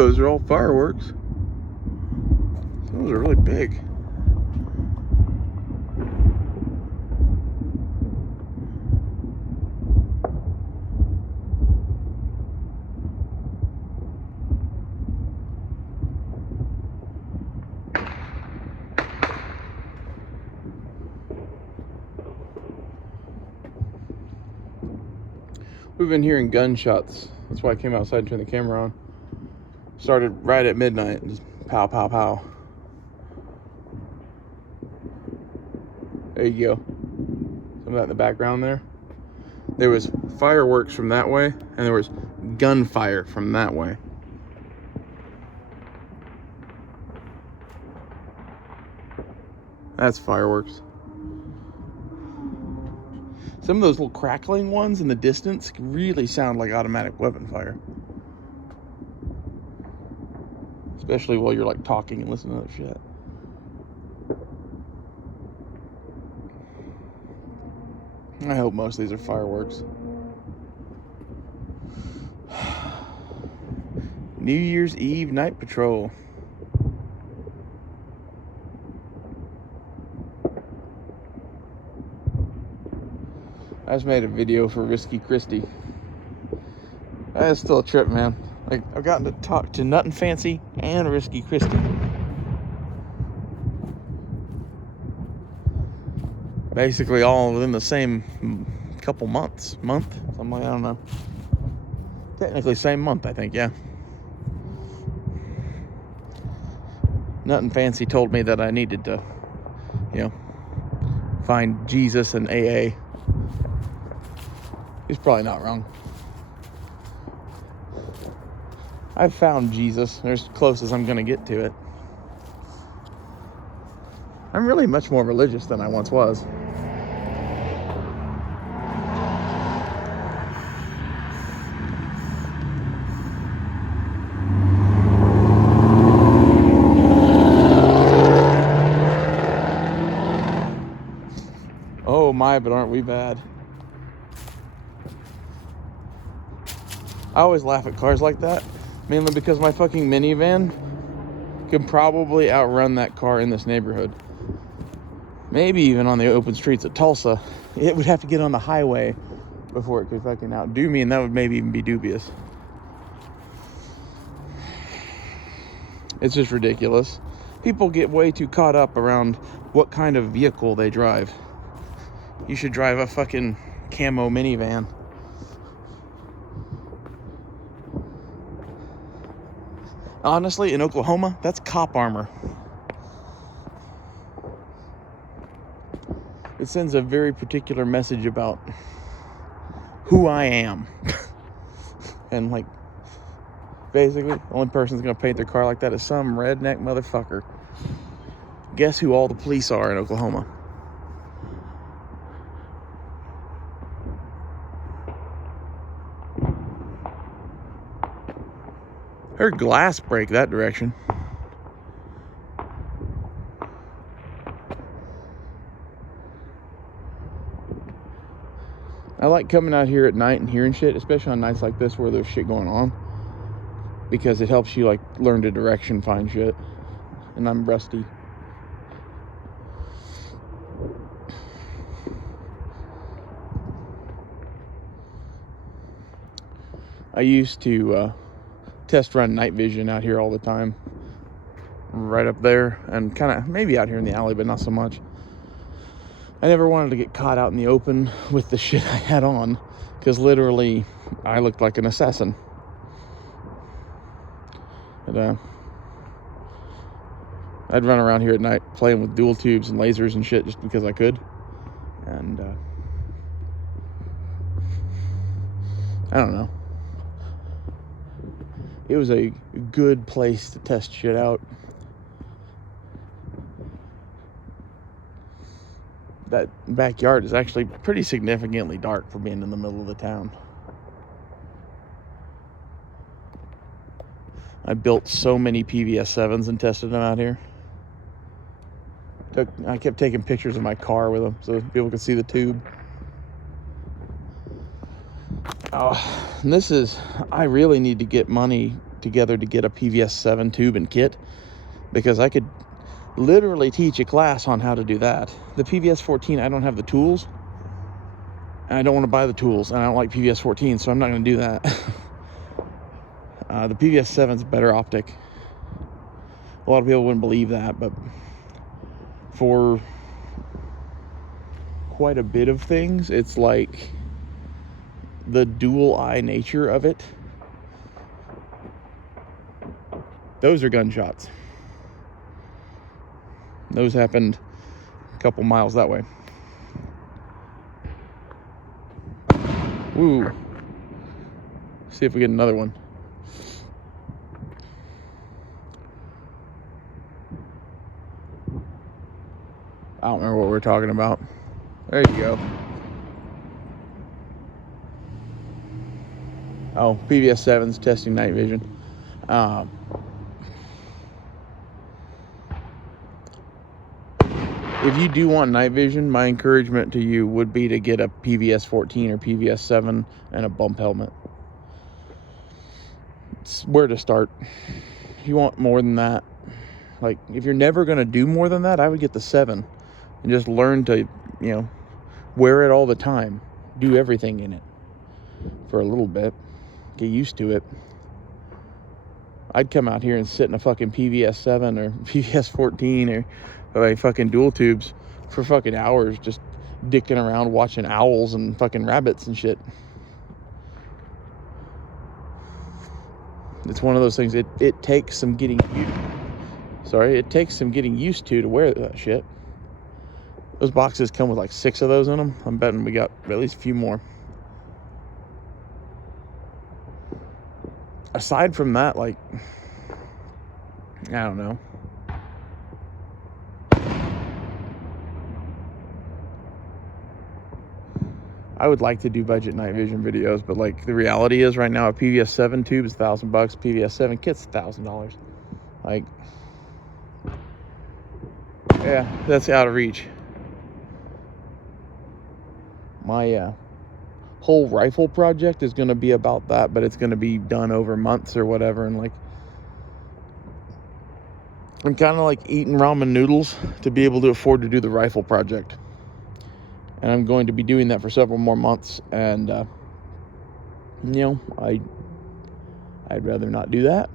those are all fireworks. Those are really big. We've been hearing gunshots. That's why I came outside and turned the camera on. Started right at midnight. Just pow, pow, pow. There you go. Some of that in the background there. There was fireworks from that way, and there was gunfire from that way. That's fireworks. Some of those little crackling ones in the distance really sound like automatic weapon fire. Especially while you're like talking and listening to that shit. I hope most of these are fireworks. New Year's Eve night patrol. I just made a video for Risky Christie. That's still a trip, man. Like, I've gotten to talk to Nuttin' Fancy and Risky Christie. Basically all within the same couple months. Something like, I don't know. Technically same month, I think, yeah. Nuttin' Fancy told me that I needed to, find Jesus and AA. He's probably not wrong. I've found Jesus. They're as close as I'm going to get to it. I'm really much more religious than I once was. Oh my, but aren't we bad? I always laugh at cars like that, mainly because my fucking minivan could probably outrun that car in this neighborhood. Maybe even on the open streets of Tulsa. It would have to get on the highway before it could fucking outdo me, and that would maybe even be dubious. It's just ridiculous. People get way too caught up around what kind of vehicle they drive. You should drive a fucking camo minivan. Honestly, in Oklahoma, that's cop armor. It sends a very particular message about who I am. And like, basically, the only person that's gonna paint their car like that is some redneck motherfucker. Guess who all the police are in Oklahoma? Heard glass break that direction. I like coming out here at night and hearing shit, especially on nights like this where there's shit going on, because it helps you like learn to direction find shit. And I'm rusty. I used to test run night vision out here all the time, right up there, and kind of maybe out here in the alley, but not so much. I never wanted to get caught out in the open with the shit I had on, because literally I looked like an assassin. But I'd run around here at night playing with dual tubes and lasers and shit just because I could. And I don't know. It was a good place to test shit out. That backyard is actually pretty significantly dark for being in the middle of the town. I built so many PVS 7s and tested them out here. I kept taking pictures of my car with them so people could see the tube. Oh, and I really need to get money together to get a PVS 7 tube and kit, because I could literally teach a class on how to do that. The PVS 14, I don't have the tools, and I don't want to buy the tools, and I don't like PVS 14, so I'm not going to do that. The PVS 7's better optic. A lot of people wouldn't believe that, but for quite a bit of things, it's like the dual eye nature of it. Those are gunshots. Those happened a couple miles that way. Woo. See if we get another one. I don't remember what we were talking about. There you go. Oh, PVS 7's testing night vision. If you do want night vision, my encouragement to you would be to get a PVS 14 or PVS 7 and a bump helmet. It's where to start. If you want more than that, like if you're never going to do more than that, I would get the 7 and just learn to, wear it all the time. Do everything in it for a little bit. Get used to it. I'd come out here and sit in a fucking PVS 7 or PVS 14 or like fucking dual tubes for fucking hours, just dicking around watching owls and fucking rabbits and shit. It's one of those things, it takes some getting used to wear that shit. Those boxes come with like 6 of those in them. I'm betting we got at least a few more. Aside from that, like, I don't know. I would like to do budget night vision videos, but like the reality is right now a PVS 7 tube is $1,000. PVS 7 kit's $1,000. Like, yeah, that's out of reach. My whole rifle project is going to be about that, but it's going to be done over months or whatever. And like, I'm kind of like eating ramen noodles to be able to afford to do the rifle project. And I'm going to be doing that for several more months. And, I'd rather not do that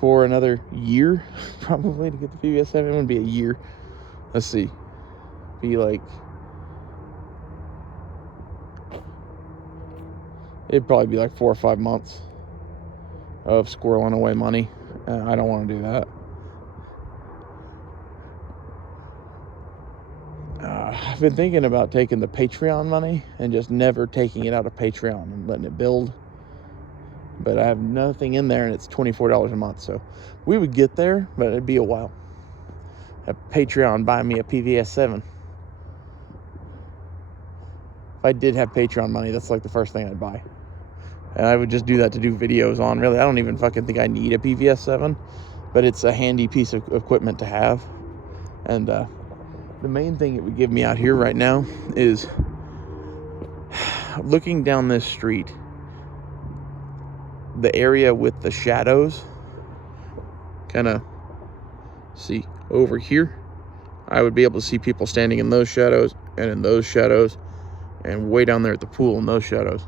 for another year, probably, to get the PVS 7. It would be a year. Let's see. Be like, it'd probably be like 4 or 5 months of squirreling away money. I don't want to do that. I've been thinking about taking the Patreon money and just never taking it out of Patreon and letting it build. But I have nothing in there, and it's $24 a month. So we would get there, but it'd be a while. Have Patreon buy me a PVS 7. If I did have Patreon money, that's like the first thing I'd buy. And I would just do that to do videos on. Really, I don't even fucking think I need a PVS 7, but it's a handy piece of equipment to have. And the main thing it would give me out here right now is looking down this street, the area with the shadows, kind of see over here, I would be able to see people standing in those shadows and in those shadows and way down there at the pool in those shadows.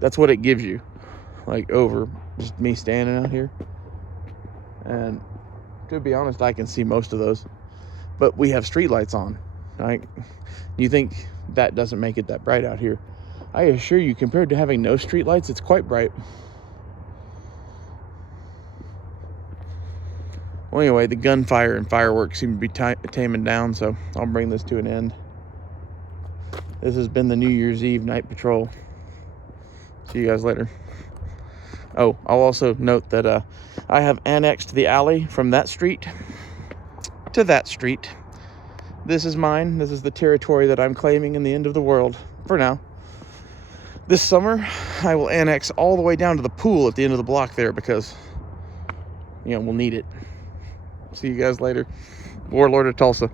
That's what it gives you, like over just me standing out here. And to be honest, I can see most of those, but we have street lights on. Like, you think that doesn't make it that bright out here? I assure you, compared to having no street lights, it's quite bright. Well, anyway, the gunfire and fireworks seem to be taming down, so I'll bring this to an end. This has been the New Year's Eve night patrol. See you guys later. Oh, I'll also note that I have annexed the alley from that street to that street. This is mine. This is the territory that I'm claiming in the end of the world for now. This summer, I will annex all the way down to the pool at the end of the block there because, we'll need it. See you guys later. Warlord of Tulsa.